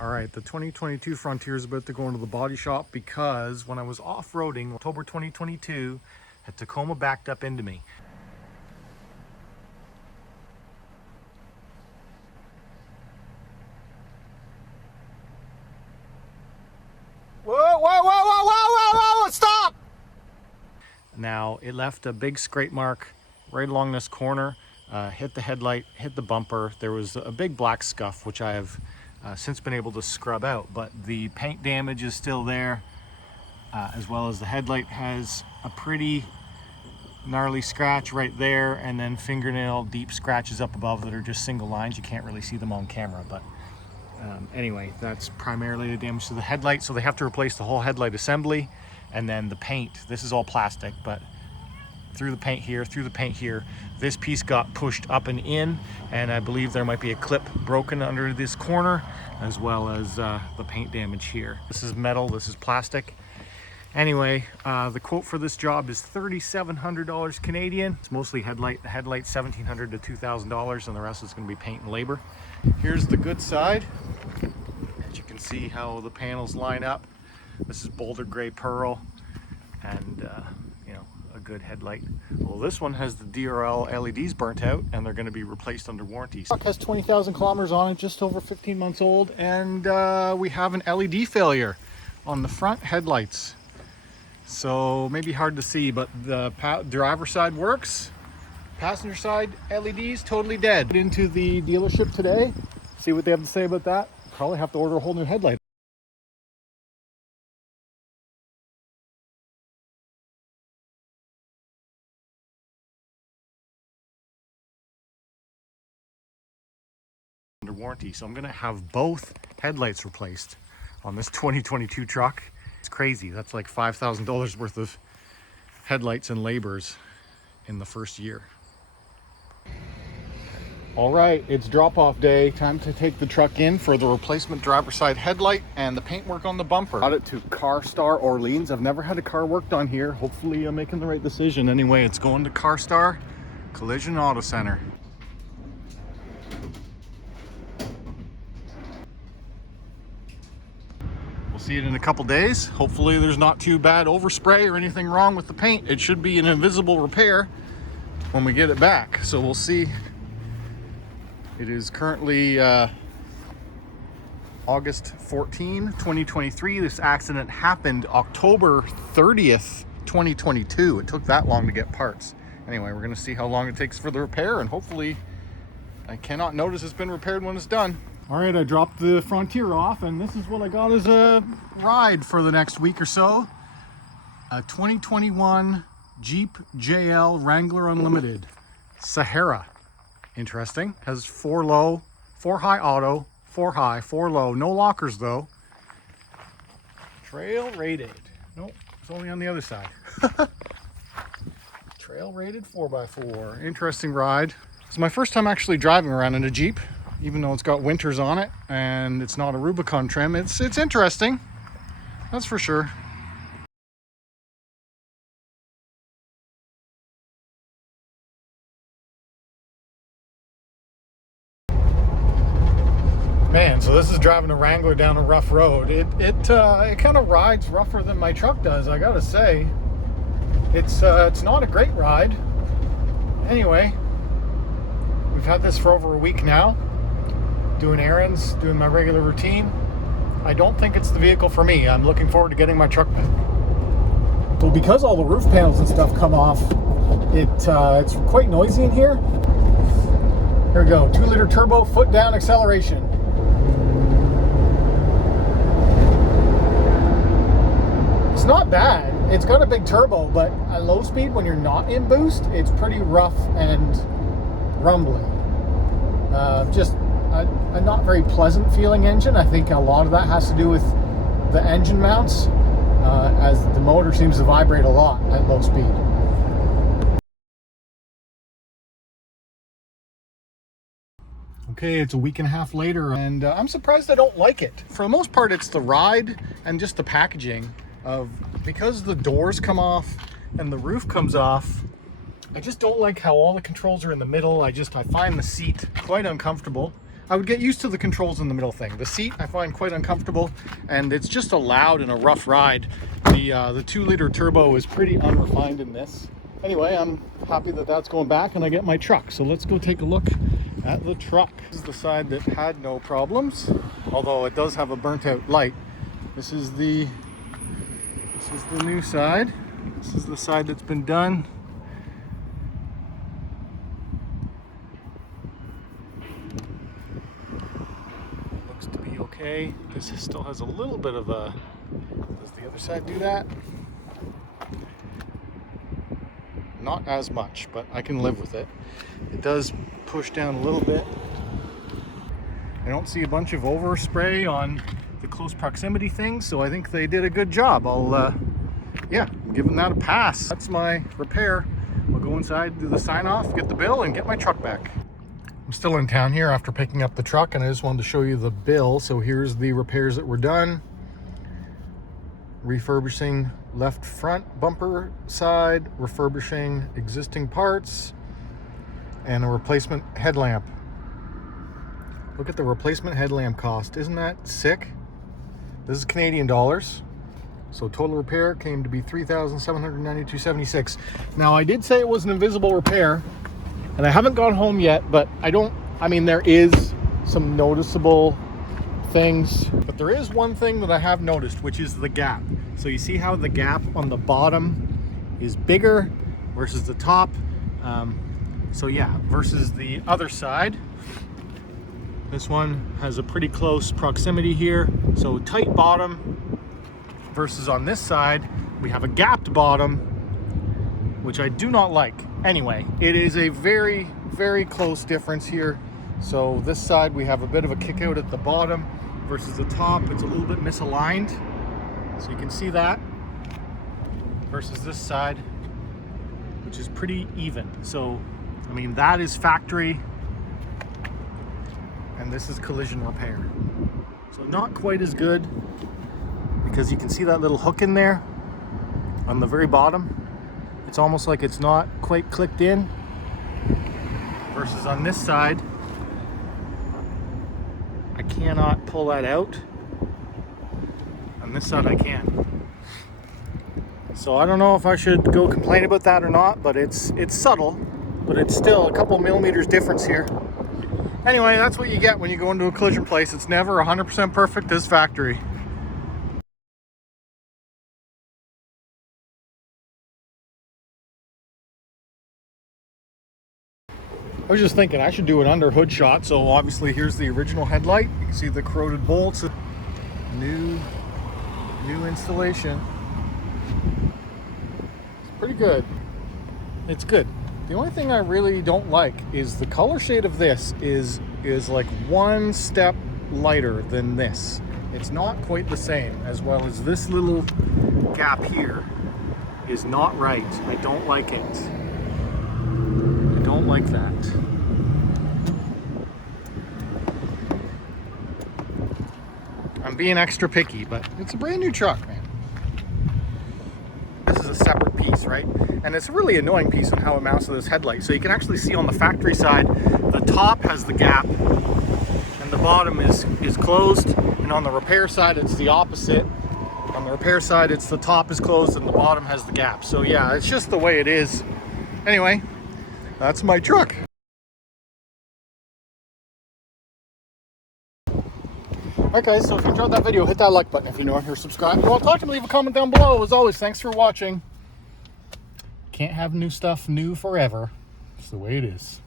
All right, the 2022 Frontier is about to go into the body shop because when I was off-roading October 2022, a Tacoma backed up into me. Whoa, whoa, whoa, whoa, whoa, whoa, whoa, stop! Now, it left a big scrape mark right along this corner, hit the headlight, hit the bumper. There was a big black scuff, which I have since been able to scrub out, but the paint damage is still there, as well as the headlight has a pretty gnarly scratch right there, and then fingernail deep scratches up above that are just single lines. You can't really see them on camera, but anyway, that's primarily the damage to the headlight. So they have to replace the whole headlight assembly, and then the paint. This is all plastic, but through the paint here, this piece got pushed up and in, and I believe there might be a clip broken under this corner, as well as the paint damage here. This is metal, this is plastic. Anyway, the quote for this job is $3,700 Canadian. It's mostly headlight. The headlight's $1,700 to $2,000, and the rest is going to be paint and labor. Here's the good side. As you can see how the panels line up. This is Boulder Gray Pearl, and you know, a good headlight. Well, this one has the DRL LEDs burnt out, and they're going to be replaced under warranty. The truck has 20,000 kilometers on it, just over 15 months old, and we have an LED failure on the front headlights. So maybe hard to see, but the driver side works. Passenger side LEDs totally dead. Into the dealership today, see what they have to say about that. Probably have to order a whole new headlight. Under warranty, so I'm gonna have both headlights replaced on this 2022 truck. It's crazy. That's like $5,000 worth of headlights and labors in the first year. All right, it's drop-off day. Time to take the truck in for the replacement driver side headlight and the paintwork on the bumper. Got it to CarStar Orleans. I've never had a car worked on here. Hopefully I'm making the right decision. Anyway, it's going to CarStar Collision Auto Center. See it in a couple days. Hopefully there's not too bad overspray or anything wrong with the paint. It should be an invisible repair when we get it back, so we'll see. It is currently August 14, 2023. This accident happened October 30th, 2022. It took that long to get parts. Anyway, we're gonna see how long it takes for the repair, and hopefully I cannot notice it's been repaired when it's done. All right, I dropped the Frontier off, and this is what I got as a ride for the next week or so. A 2021 Jeep JL Wrangler Unlimited Sahara. Interesting. Has 4 low, 4 high auto, 4 high, 4 low. No lockers though. Trail rated. Nope, it's only on the other side. Trail rated 4x4. Interesting ride. It's my first time actually driving around in a Jeep, even though it's got winters on it and it's not a Rubicon trim. It's interesting, that's for sure. Man, so this is driving a Wrangler down a rough road. It kind of rides rougher than my truck does, I gotta say. It's not a great ride. Anyway, we've had this for over a week now. Doing errands, doing my regular routine. I don't think it's the vehicle for me. I'm looking forward to getting my truck back. Well, because all the roof panels and stuff come off, it's quite noisy in here. Here we go, 2-liter turbo, foot down acceleration. It's not bad. It's got a big turbo, but at low speed, when you're not in boost, it's pretty rough and rumbly. Just a not very pleasant feeling engine. I think a lot of that has to do with the engine mounts, as the motor seems to vibrate a lot at low speed. Okay, it's a week and a half later, and I'm surprised I don't like it. For the most part, it's the ride and just the packaging because the doors come off and the roof comes off. I just don't like how all the controls are in the middle. I find the seat quite uncomfortable. I would get used to the controls in the middle thing. The seat I find quite uncomfortable, and it's just a loud and a rough ride. The 2-liter turbo is pretty unrefined in this. Anyway, I'm happy that that's going back and I get my truck. So let's go take a look at the truck. This is the side that had no problems, although it does have a burnt out light. This is the new side. This is the side that's been done. Looks to be okay. This still has a little bit of a... Does the other side do that? Not as much, but I can live with it. It does push down a little bit. I don't see a bunch of overspray on the close proximity thing, so I think they did a good job. Yeah, I'm giving that a pass. That's my repair. I'll go inside, do the sign off, get the bill, and get my truck back. I'm still in town here after picking up the truck, and I just wanted to show you the bill. So here's the repairs that were done. Refurbishing left front bumper side, refurbishing existing parts, and a replacement headlamp. Look at the replacement headlamp cost. Isn't that sick? This is Canadian dollars. So total repair came to be $3,792.76. Now I did say it was an invisible repair, and I haven't gone home yet, but I mean there is some noticeable things, but there is one thing that I have noticed, which is the gap. So you see how the gap on the bottom is bigger versus the top. So yeah, versus the other side, this one has a pretty close proximity here. So tight bottom versus on this side, we have a gapped bottom, which I do not like. Anyway, it is a very, very close difference here. So this side, we have a bit of a kick out at the bottom versus the top. It's a little bit misaligned. So you can see that versus this side, which is pretty even. So, I mean, that is factory and this is collision repair. So not quite as good, because you can see that little hook in there on the very bottom. It's almost like it's not quite clicked in, versus on this side, I cannot pull that out. On this side I can. So I don't know if I should go complain about that or not, but it's subtle, but it's still a couple millimeters difference here. Anyway, that's what you get when you go into a collision place. It's never 100% perfect as factory. I was just thinking I should do an under hood shot. So obviously here's the original headlight. You can see the corroded bolts. New installation. It's pretty good. It's good. The only thing I really don't like is the color shade of this is like one step lighter than this. It's not quite the same, as well as this little gap here is not right. I don't like it. I don't like that. I'm being extra picky, but it's a brand new truck, man. This is a separate piece, right? And it's a really annoying piece on how it mounts to this headlight. So you can actually see on the factory side, the top has the gap and the bottom is closed. And on the repair side, it's the opposite. On the repair side, it's the top is closed and the bottom has the gap. So yeah, it's just the way it is. Anyway, that's my truck. Alright guys, so if you enjoyed that video, hit that like button. If you're new here, subscribe. If you want to talk to me, leave a comment down below. As always, thanks for watching. Can't have new stuff new forever. It's the way it is.